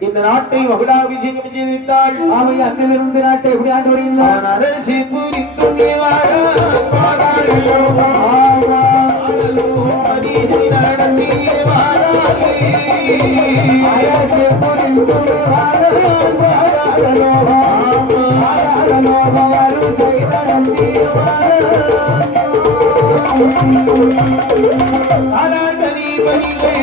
இந்த நாட்டை மகுடாபிஷேகம் செய்திருந்தாள் ஆமை அண்ணிலிருந்து நாட்டை எப்படி ஆண்டு வருகின்றார். நான் அரசு வாழாலே அரசு புரிந்து வாழ வாழலோ வாழலோ வரிசை நடத்தி அனாதனி பணிகள்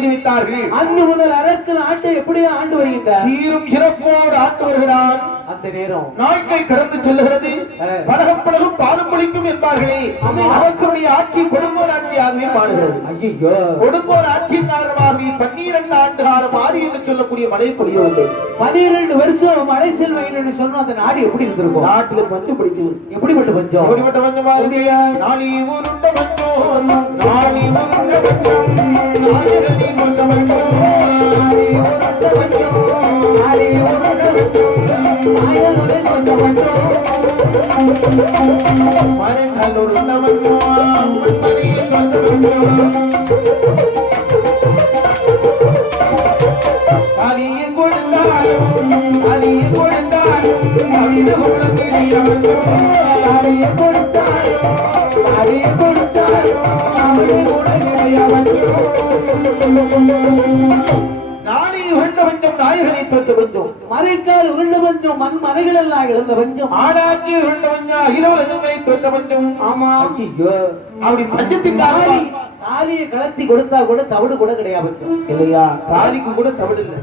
செய்து வைத்தார்கள் அன்று முதல் அரக்கல் ஆட்டை எப்படி ஆண்டு வருகின்றார். சீரும் சிறப்போடு ஆட்டு வருகிறான். அந்த நேரம். நாட்கள் கடந்து செல்லுகிறது. பழகம் பழகும் பாலும் பழிக்கும் என்பார்களே. அரக்கனுடைய ஆட்சி கொடுங்கோல் ஆட்சியாகவே மாறுகிறது. ஐயோ கொடுங்கோல் ஆட்சியின் காரணமாகவே பன்னிரண்டு ஆண்டு காலம் ஆதி என்று சொல்லக்கூடிய மழை பொழியவில்லை. பனிரெண்டு வருஷம் மழை செல்வையில் சொன்ன அந்த நாடு எப்படி இருந்திருக்கும்? நாட்டுல பஞ்சு பிடிக்குது. எப்படிப்பட்ட பஞ்சம்? எப்படிப்பட்ட பஞ்சமா இருக்கு நாளி உருண்ட பஞ்சம். நாளி உருண்ட பஞ்சம். பஞ்சம் நாளை உருண்ட பஞ்சம், நாளை உருண்ட பஞ்சம், பஞ்சம். மரங்கள் உருண்ட பஞ்சம். மண்மணியை கொண்ட பஞ்சம் காலியை கொடுத்தாலும் காலியை கொடுத்தாலும் பஞ்சம் மண் மனைகள் எல்லாம் இழந்த பஞ்சம் ஆளாக்கி உருண்ட பஞ்சம் உலகங்களை தொட்ட பஞ்சம் ஆமா. ஐயோ அப்படி தாலி தாலியை கலத்தி கொடுத்தா கூட தவிடு கூட கிடையாது. இல்லையா? தாலிக்கு கூட தமிழ் இல்லை.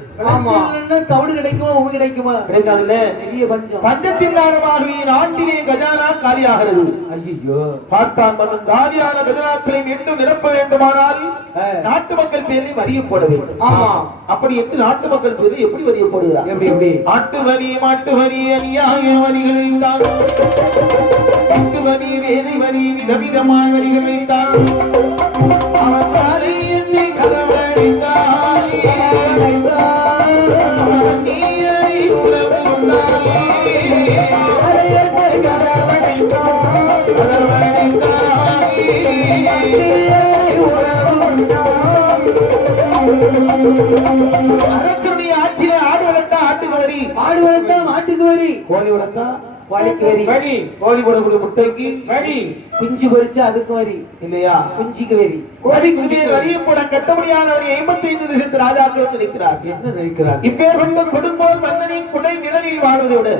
தவிடு கிடைக்குமா? உமை கிடைக்குமா? கிடைக்காதுல்ல. பெரிய பஞ்சம். பஞ்சத்தின் காரணமாகவே நாட்டிலே கஜானா காலியாகிறது. ஐயோ பார்த்தான் மன்னன் காலியான கஜனாக்களை மீண்டும் நிரப்ப வேண்டுமானால் நாட்டு மக்கள் பேரில் வரிய போட வேண்டும். ஆமா. அப்படி என்று நாட்டு மக்கள் பேரில் எப்படி வரிய போடுகிறார் எப்படி எப்படி? ஆட்டு வரி மாட்டு வரி அநியாய வரிகள் வைத்தான் பட்டு வரி வேலை வரி விதவிதமான வரிகள் வைத்தான் அரசனுடைய ஆட்சியில ஆடு வளர்த்தா ஆட்டுக்கு வரி மாடு வளர்த்தா மாட்டுக்கு வரி. கோழி வளர்த்தா வலிக்கு வரி. வரி. கோழி போடக்கூடிய முட்டைக்கு வரி. குஞ்சு பொரிச்சு அதுக்கு வரி. இல்லையா? குஞ்சிக்கு வரி. வரிக்கு மேல் வரியை போட கட்ட முடியாதவரை ஐம்பத்தி ஐந்து திசைத்து ராஜாக்கள் நினைக்கிறார் என்ன நினைக்கிறார் இப்பேர் கொண்ட கொடும்போர் மன்னனின் குடை நிழலில் வாழ்வதை விட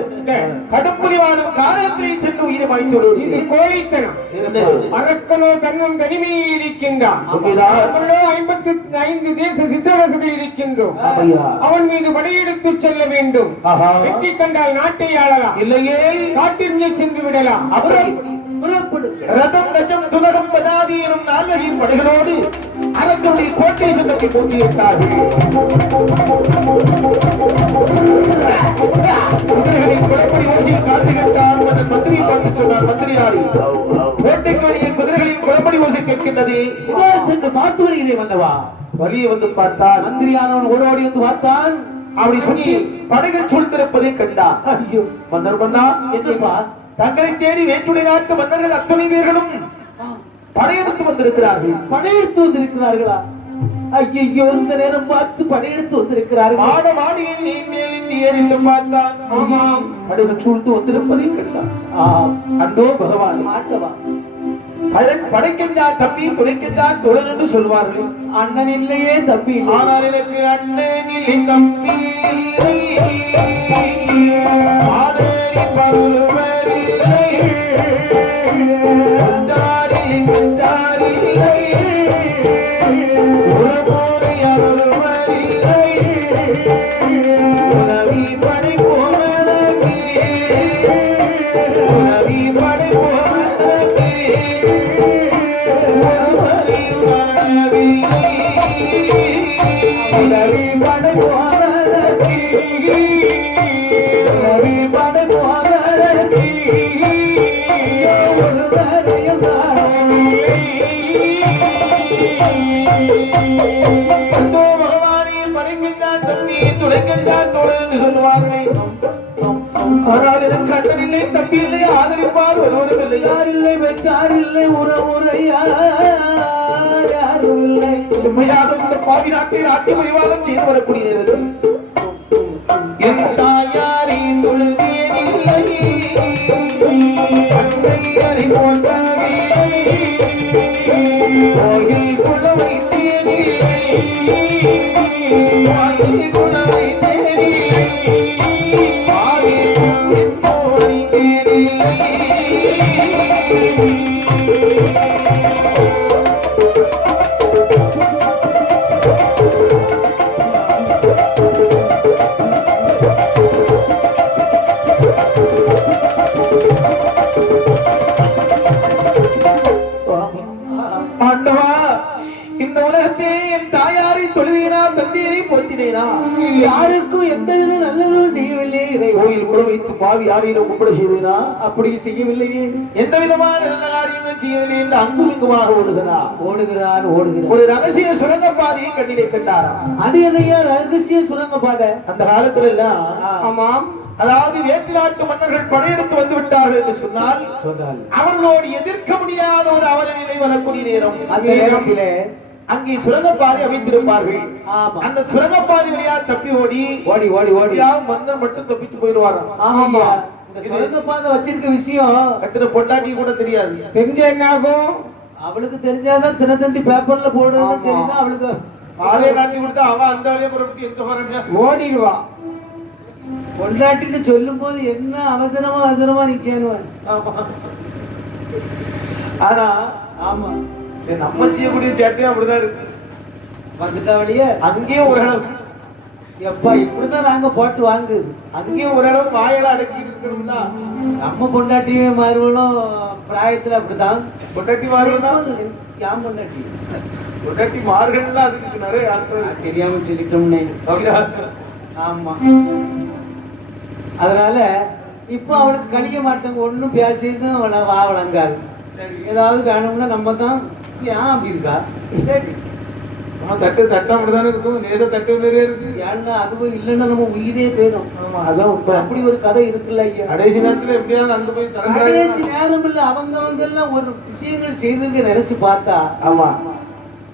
கடும்புலி வாழும் காலத்திலே சென்று உயிரை மாய்த்து இது விடுவது கோழித்தனம். இருந்து அரக்கனோ தன்னும் தனிமையே இருக்கின்றான். ஐம்பத்தி ஐந்து தேச சிற்றரசுகள் இருக்கின்றோம். அவன் மீது படையெடுத்து செல்ல வேண்டும். ஆஹா. வெற்றி கண்டால் நாட்டை ஆளலாம். இல்லையே காட்டிற்கே சென்று விடலாம். அப்புறம் ரதம் கஜம் துலகம் பதாதி எனும் நால்வகையின் படைகளோடு அரக்கனுடைய கோட்டை சங்கத்தை போட்டியிருந்தார்கள் குதிரைகளின் குளப்படி ஓசையில் காத்து கேட்டார் மன்னன் மந்திரியை பார்த்து சொன்னார் மந்திரியாரி. கோட்டைக்கு வெளியே குதிரைகளின் குளப்படி ஓசை கேட்கின்றது. இதோ சென்று பார்த்து வருகிறேன் மன்னவா வழியை வந்து பார்த்தார் மந்திரியானவன் ஓடோடி வந்து பார்த்தான். அப்படி சொல்லி படைகள் சூழ்ந்திருப்பதை கண்டார் ஐயோ மன்னர் மன்னா என்னப்பா தங்களை தேடி வேற்றுடைய நாட்டு மன்னர்கள் அத்தனை பேர்களும் படையெடுத்து வந்திருக்கிறார்கள். படையெடுத்து வந்திருக்கிறார்களா? ஐயோ இந்த நேரம் பார்த்து படையெடுத்து வந்திருக்கிறார்கள். மாட மாடியில் நீ மேலில் ஏறிட்டு பார்த்தான். படைகள் சூழ்ந்து வந்திருப்பதை கண்டான். ஆம் அந்தோ பகவான். ஆட்டவா படைக்கின்றார் தம்பி துடைக்கின்றார் தோழன் என்று சொல்வார்கள் அண்ணன் இல்லையே தம்பி. ஆனால் எனக்கு அண்ணன் இல்லை தம்பி இல்லை. ஆனால் எனக்கு அண்ணன் இல்லை தம்பி இல்லை. ஆதரிப்பார் ஒருவரும் இல்லை. யார் இல்லை? பெற்றார் இல்லை. உறவுரையார் யாரும் இல்லை. செம்மையாக இந்த பாவி நாட்டில் நாட்டிய பரிவாரம் செய்து வரக்கூடிய யாருக்கும் எந்த வித நல்லதும் செய்யவில்லையே இறை கோயில் குழ வைத்து பாவி யாரையும் கும்பிட செய்தேனா? அப்படி செய்யவில்லையே. எந்த விதமான நல்ல காரியங்கள் செய்யவில்லை என்று அங்கும் இங்குமாக ஓடுகிறார் ஓடுகிறார் ஓடுகிறார் ஒரு ரகசிய சுரங்க பாதையை கண்ணிலே கண்டாராம் அது என்னையா? ரகசிய சுரங்க பாதை அந்த காலத்துல எல்லாம் ஆமாம். அதாவது வேற்று நாட்டு மன்னர்கள் படையெடுத்து வந்து விட்டார்கள் என்று சொன்னால் சொன்னால். அவர்களோடு எதிர்க்க முடியாத ஒரு அவல நிலை வரக்கூடிய நேரம். அந்த நேரத்திலே அங்கே சுரங்கப்பாதை அமைத்திருப்பார்கள் ஆமா. அந்த சுரங்கப்பாதை வழியா தப்பி ஓடி ஓடி ஓடி ஓடி. மன்னர் மட்டும் தப்பிச்சு போயிடுவாராம். ஆமாமா இந்த சுரங்க பாதை வச்சிருக்க விஷயம் கட்டின பொண்டாட்டி கூட தெரியாது. தெரிஞ்ச என்னாகும் அவளுக்கு தெரிஞ்சாதான் தினத்தந்தி பேப்பர்ல போடுறதுன்னு சரிதான் அவளுக்கு ஆளே காட்டி கொடுத்தா அவ அந்த வழியை புறப்பட்டு எங்க போறாங்க ஓடிடுவா. பொண்டாட்டின்னு சொல்லும் போது என்ன அவசரமா அவசரமா நிக்கணும் ஆமா. ஆனா ஆமா. சரி நம்ம செய்யக்கூடிய சேட்டையும் அப்படிதான் இருக்கு. வந்துட்டா வழியே? அங்கேயும் ஓரளவு. எப்பா இப்படிதான் நாங்க போட்டு வாங்குது அங்கேயும் ஓரளவு வாயெல்லாம் அடக்கிட்டு இருக்கணும் தான் நம்ம பொண்டாட்டி மாறுவனும் பிராயத்துல அப்படிதான். பொண்டாட்டி மாறுனா யாம் பொண்டாட்டி? பொண்டாட்டி மாறுகள்னா அதுக்கு நிறைய அர்த்தம் தெரியாம சொல்லிட்டோம்னே. அப்படியா? ஆமா. அதனால இப்போ அவளுக்கு கழிய மாட்டாங்க. ஒன்றும் பேசியதும் அவளை வா வழங்காது. ஏதாவது வேணும்னா நம்ம தான் ஏன் அப்படி இருக்கா. நம்ம தட்டு தட்டா மட்டும்தானே இருக்கும். நேச தட்டு உள்ளே இருக்கு. ஏன்னா அதுவும் இல்லைன்னா நம்ம உயிரே போயிடும். ஆமா அதான் உண்மை. அப்படி ஒரு கதை இருக்குல்ல ஐயா. கடைசி நேரத்துல எப்படியாவது அங்க போய் கடைசி தரக்கூடாது நேரம். இல்ல அவங்க அவங்க எல்லாம் ஒரு விஷயங்கள் செய்துங்க நினைச்சு பார்த்தா ஆமா.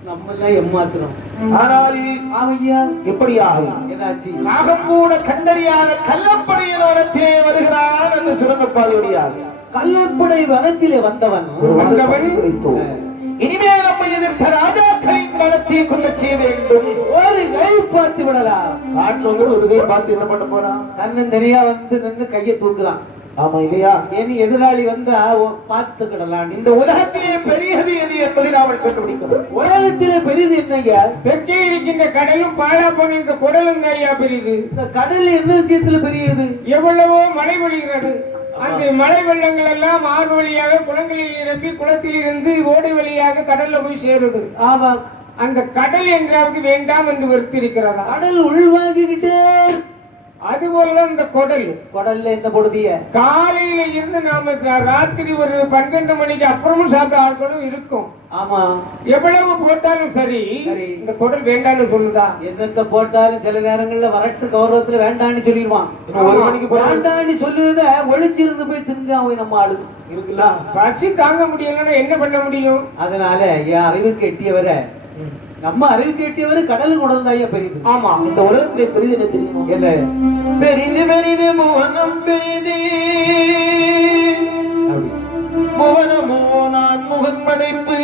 நம்ம எல்லாம் ஏமாத்துறோம் ஆனால் ஆமையா எப்படி ஆகும்? என்னாச்சு? காகம் கூட கண்டறியாத கள்ளப்படையின் வனத்திலே வருகிறான் அந்த சுரங்கப்பாதை வழியாக கள்ளப்படை வனத்திலே வந்தவன். ஒரு வந்தவன். எதிர்த்த ராஜாக்களின் பலத்தை கொள்ள செய்ய வேண்டும். ஒரு கை பார்த்து விடலாம். நாட்டுல வந்து ஒரு கை பார்த்து என்ன பண்ண போறான்? தன்னந்தனியா வந்து நின்னு கையை தூக்குறான் ஆமா இல்லையா? இனி எதிராளி வந்தா பார்த்துக்கிடலாம். இந்த உலகத்திலே பெரியது எது என்பதை நாம கண்டுபிடிக்கணும். உலகத்திலே பெரிது என்னய்யா பெக்கே இருக்கின்ற கடலும் பாழா போன இந்த குடலும் ஐயா பெரியது. இந்த கடல் என்ன விஷயத்துல பெரியது? எவ்வளவோ மழை பொழிகிறது அந்த மழை வெள்ளங்கள் எல்லாம் ஆறு வழியாக குளங்களில் நிரம்பி குளத்தில் இருந்து ஓடை வழியாக கடல்ல போய் சேருது. ஆமா அந்த கடல் என்றாவது வேண்டாம் என்று வெறுத்திருக்கிறதா? கடல் உள்வாங்கிக்கிட்டே. அதுபோலதான் இந்த குடல். கடல்ல என்ன பொழுதிய? காலையில இருந்து நாம ராத்திரி ஒரு பன்னெண்டு மணிக்கு அப்புறமும் சாப்பிட்ட ஆட்களும் இருக்கும். ஆமா. எவ்வளவு போட்டாலும் சரி. இந்த குடல் வேண்டாம்னு சொல்லுதா? என்னத்த போட்டாலும் சில நேரங்கள்ல வரட்டு கௌரவத்துல வேண்டான்னு சொல்லிடுவான். ஒரு மணிக்கு போய் வேண்டான்னு சொல்லுறத ஒளிச்சிருந்து போய் போய் நம்ம ஆளு. இருக்குல்ல? பசி தாங்க முடியலன்னா என்ன பண்ண முடியும்? அதனால என் அறிவுக்கு எட்டியவரை நம்ம அறிவுக்கு எட்டியவரை கடல் குடல் தான் பெரியது. ஆமா. இந்த உலகத்திலே பெரிது என்ன தெரியுமா? என்ன? பெரிது பெரிது புவனம் பெரிது புவனமோ நான் முகன் படைப்பு.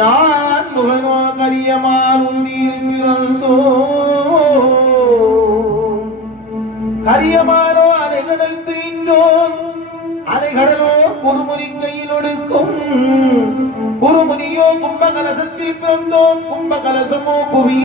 நான் முகனோ கரியமான் உந்தியில் பிறந்தோ. கரியமானோ அலைகடல் துயின்றோம் அலைகடலோ குறுமுறி கையில் ஒடுக்கும். குறுமுனியோ கும்பகலசத்தில் பிறந்தோம். கும்பகலசமோ புவி